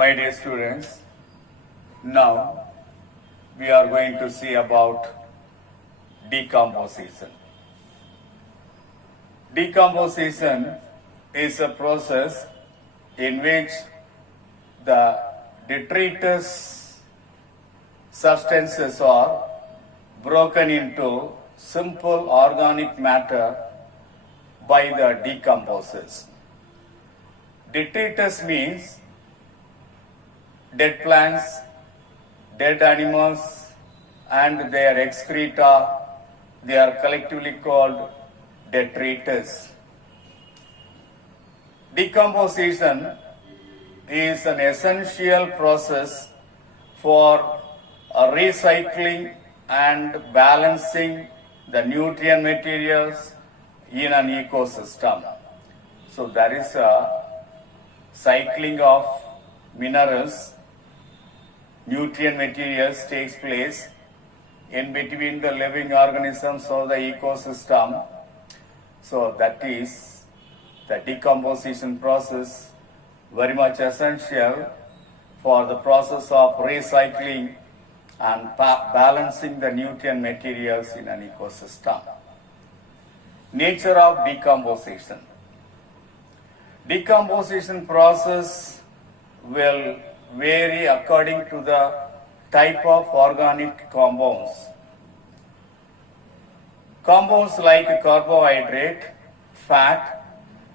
My dear students, now we are going to see about decomposition. Decomposition is a process in which the detritus substances are broken into simple organic matter by the decomposers. Detritus means dead plants, dead animals, and their excreta, they are collectively called detritus. Decomposition is an essential process for recycling and balancing the nutrient materials in an ecosystem. So there is a cycling of minerals, nutrient materials takes place in between the living organisms of the ecosystem. So that is the decomposition process, very much essential for the process of recycling and balancing the nutrient materials in an ecosystem. Nature of decomposition. Decomposition process will vary according to the type of organic compounds. Compounds like carbohydrate, fat,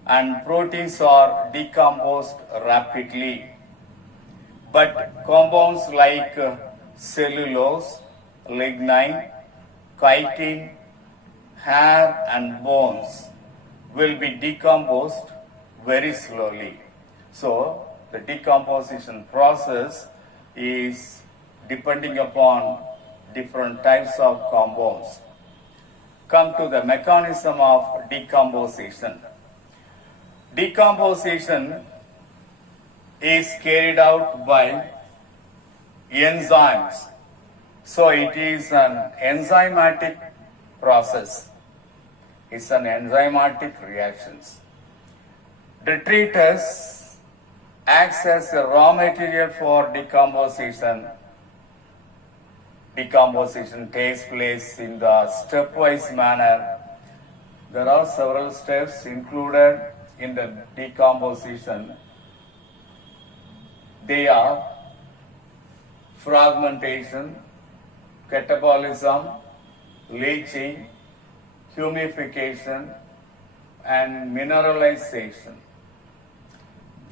and proteins are decomposed rapidly. But compounds like cellulose, lignin, chitin, hair, and bones will be decomposed very slowly. So, the decomposition process is depending upon different types of compounds. Come to the mechanism of decomposition. Decomposition is carried out by enzymes. So it is an enzymatic process. It's an enzymatic reactions. Detritus acts as a raw material for decomposition. Decomposition takes place in the stepwise manner. There are several steps included in the decomposition. They are fragmentation, catabolism, leaching, humidification, and mineralization.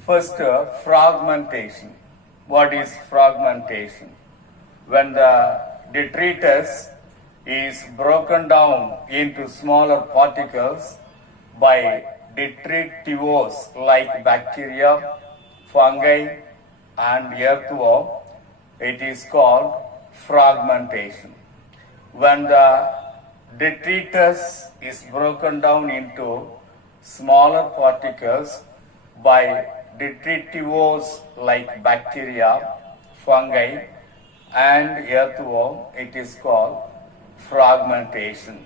First, fragmentation. What is fragmentation? When the detritus is broken down into smaller particles by detritivores like bacteria, fungi, and earthworm, it is called fragmentation. When the detritus is broken down into smaller particles by detritivores like bacteria, fungi, and earthworm, it is called fragmentation.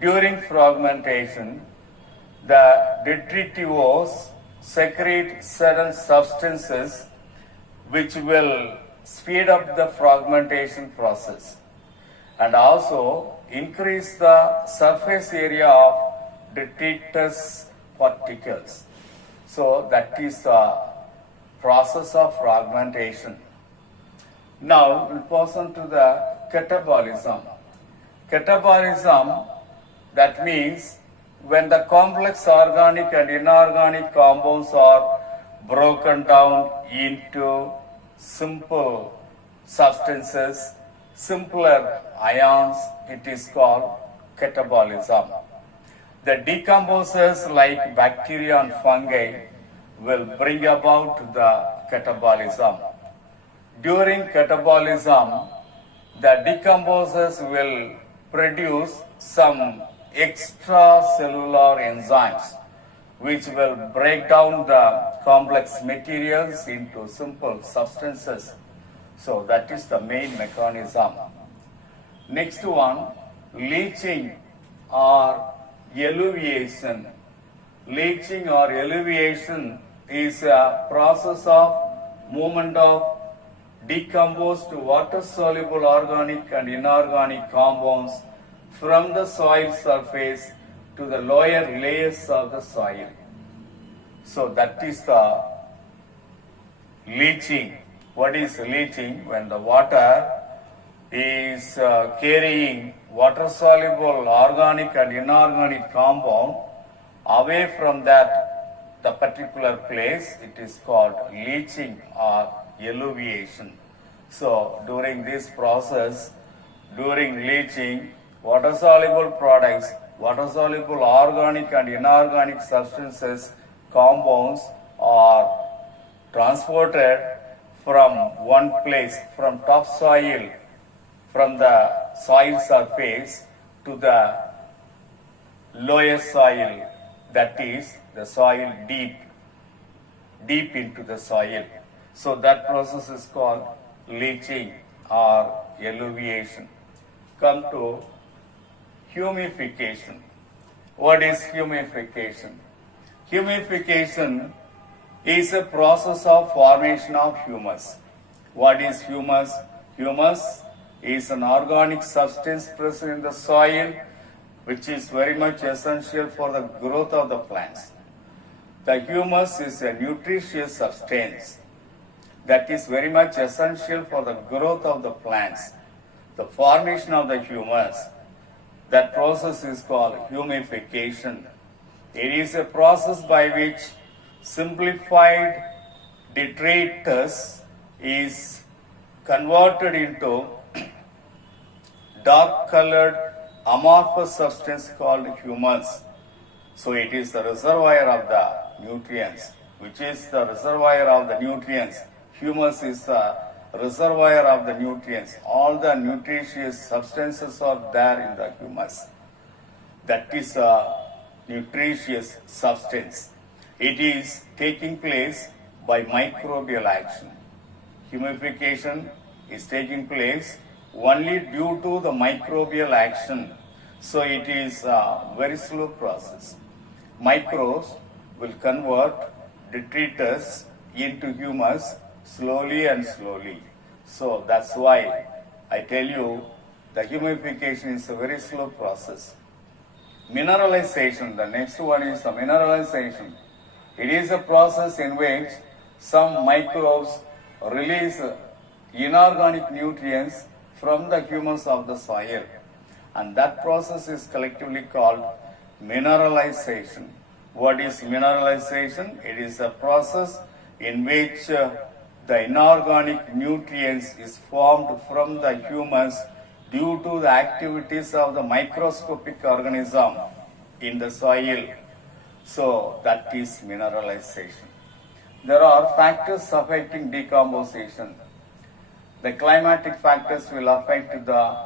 During fragmentation, the detritivores secrete certain substances which will speed up the fragmentation process and also increase the surface area of detritus particles. So that is the process of fragmentation. Now we'll pass on to the catabolism. Catabolism, that means when the complex organic and inorganic compounds are broken down into simple substances, simpler ions, it is called catabolism. The decomposers like bacteria and fungi will bring about the catabolism. During catabolism, the decomposers will produce some extracellular enzymes which will break down the complex materials into simple substances. So that is the main mechanism. Next one, leaching or eluviation. Leaching or eluviation is a process of movement of decomposed water-soluble organic and inorganic compounds from the soil surface to the lower layers of the soil. So that is the leaching. What is leaching? When the water is carrying water-soluble organic and inorganic compound away from the particular place, it is called leaching or eluviation. So during this process, during leaching, water-soluble products, water-soluble organic and inorganic substances, compounds are transported from one place, from topsoil, from the soil surface to the lower soil, that is the soil deep into the soil. So that process is called leaching or eluviation. Come to humification. What is humification? Humification is a process of formation of humus. What is humus? Humus is an organic substance present in the soil which is very much essential for the growth of the plants. The humus is a nutritious substance that is very much essential for the growth of the plants. The formation of the humus, that process is called humification. It is a process by which simplified detritus is converted into dark colored amorphous substance called humus. So it is the reservoir of the nutrients. Which is the reservoir of the nutrients? Humus is the reservoir of the nutrients. All the nutritious substances are there in the humus. That is a nutritious substance. It is taking place by microbial action. Humification is taking place only due to the microbial action. So it is a very slow process. Microbes will convert detritus into humus slowly and slowly. So that's why I tell you the humification is a very slow process. Mineralization, the next one is the mineralization. It is a process in which some microbes release inorganic nutrients from the humus of the soil, and that process is collectively called mineralization. What is mineralization? It is a process in which the inorganic nutrients is formed from the humus due to the activities of the microscopic organism in the soil. So that is mineralization. There are factors affecting decomposition. The climatic factors will affect the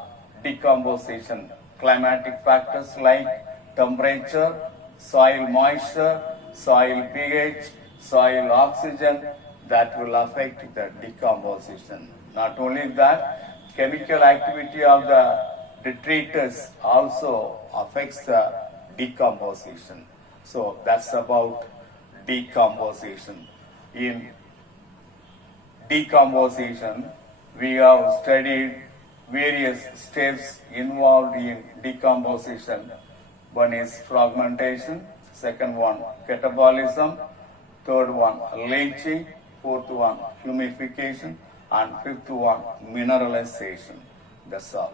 decomposition. Climatic factors like temperature, soil moisture, soil pH, soil oxygen, that will affect the decomposition. Not only that, chemical activity of the detritus also affects the decomposition. So that's about decomposition. In decomposition, we have studied various steps involved in decomposition. One is fragmentation, second one catabolism, third one leaching, fourth one humification, and fifth one mineralization. That's all.